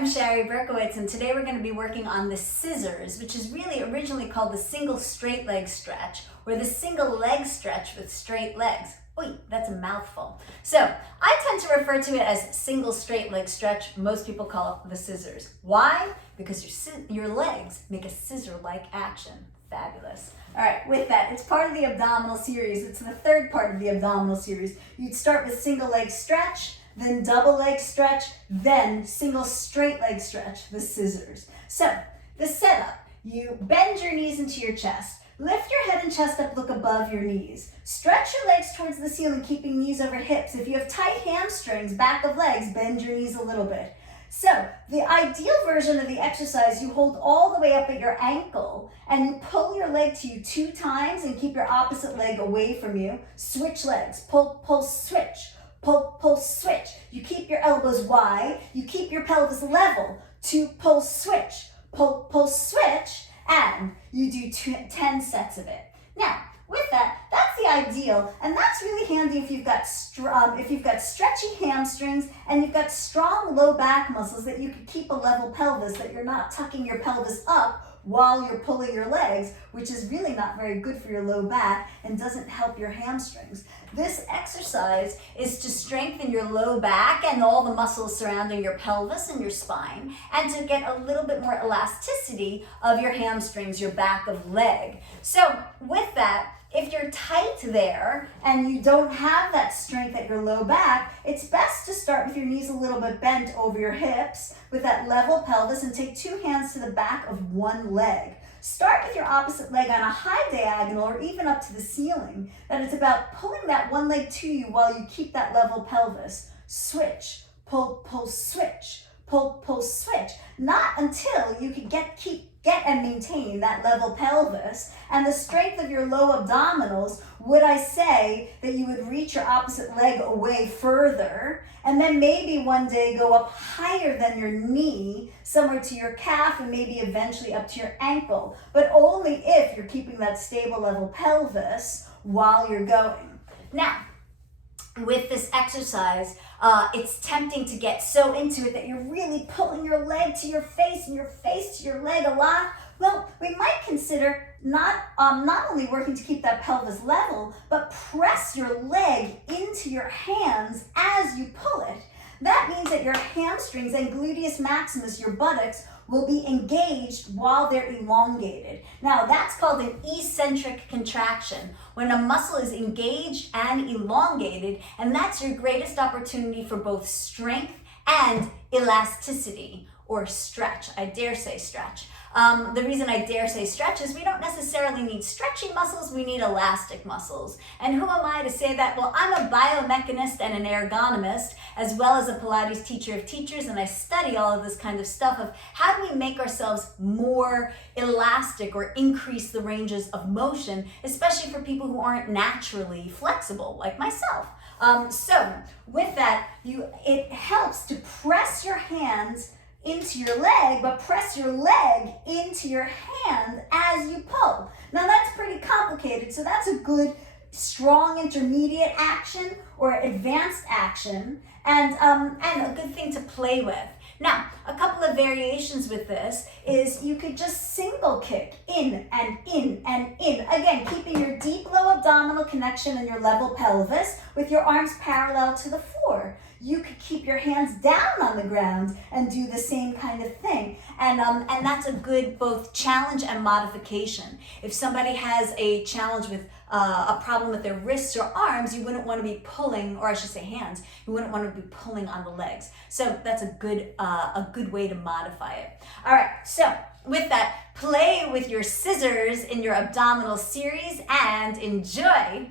I'm Shari Berkowitz, and today we're going to be working on the scissors, which is really originally called the single straight leg stretch, or the single leg stretch with straight legs. Oy, that's a mouthful. So I tend to refer to it as single straight leg stretch. Most people call it the scissors. Why? Because your legs make a scissor-like action. Fabulous. All right, with that, it's part of the abdominal series. It's the third part of the abdominal series. You'd start with single leg stretch, then double leg stretch, then single straight leg stretch, the scissors. So the setup, you bend your knees into your chest, lift your head and chest up, look above your knees. Stretch your legs towards the ceiling, keeping knees over hips. If you have tight hamstrings, back of legs, bend your knees a little bit. So the ideal version of the exercise, you hold all the way up at your ankle and you pull your leg to you 2 times and keep your opposite leg away from you. Switch legs, pull, pull, switch. Pull, pull, switch. You keep your elbows wide. You keep your pelvis level. 2, pull, switch. Pull, pull, switch. And you do 10 sets of it. Now, with that, that's the ideal. And that's really handy if you've got stretchy hamstrings and you've got strong low back muscles that you can keep a level pelvis, that you're not tucking your pelvis up while you're pulling your legs, which is really not very good for your low back and doesn't help your hamstrings. This exercise is to strengthen your low back and all the muscles surrounding your pelvis and your spine, and to get a little bit more elasticity of your hamstrings, your back of leg. So with that, if you're tight there and you don't have that strength at your low back, it's best to start with your knees a little bit bent over your hips with that level pelvis and take 2 hands to the back of one leg. Start with your opposite leg on a high diagonal or even up to the ceiling. That it's about pulling that one leg to you while you keep that level pelvis. Switch, pull, pull, switch, pull, pull, switch. Not until you can get and maintain that level pelvis and the strength of your low abdominals. Would I say that you would reach your opposite leg away further and then maybe one day go up higher than your knee, somewhere to your calf and maybe eventually up to your ankle, but only if you're keeping that stable level pelvis while you're going. Now, with this exercise, it's tempting to get so into it that you're really pulling your leg to your face and your face to your leg a lot. Well, we might consider not only working to keep that pelvis level, but press your leg into your hands as you pull it. That means that your hamstrings and gluteus maximus, your buttocks, will be engaged while they're elongated. Now, that's called an eccentric contraction, when a muscle is engaged and elongated, and that's your greatest opportunity for both strength and elasticity, or stretch. I dare say stretch. The reason I dare say stretch is we don't necessarily need stretchy muscles, we need elastic muscles. And who am I to say that? Well, I'm a biomechanist and an ergonomist, as well as a Pilates teacher of teachers, and I study all of this kind of stuff of how do we make ourselves more elastic or increase the ranges of motion, especially for people who aren't naturally flexible, like myself. So with that, it helps to press your hands into your leg, but press your leg into your hand as you pull. Now that's pretty complicated, so that's a good strong intermediate action or advanced action, and a good thing to play with. Now, a couple of variations with this is you could just single kick in and in and in. Again, keeping your deep low abdominal connection and your level pelvis with your arms parallel to the floor. You could keep your hands down on the ground and do the same kind of thing. And that's a good both challenge and modification. If somebody has a challenge with a problem with their wrists or arms, you wouldn't want to be pulling, or I should say hands, you wouldn't want to be pulling on the legs. So that's a good way to modify it. All right, so with that, play with your scissors in your abdominal series and enjoy.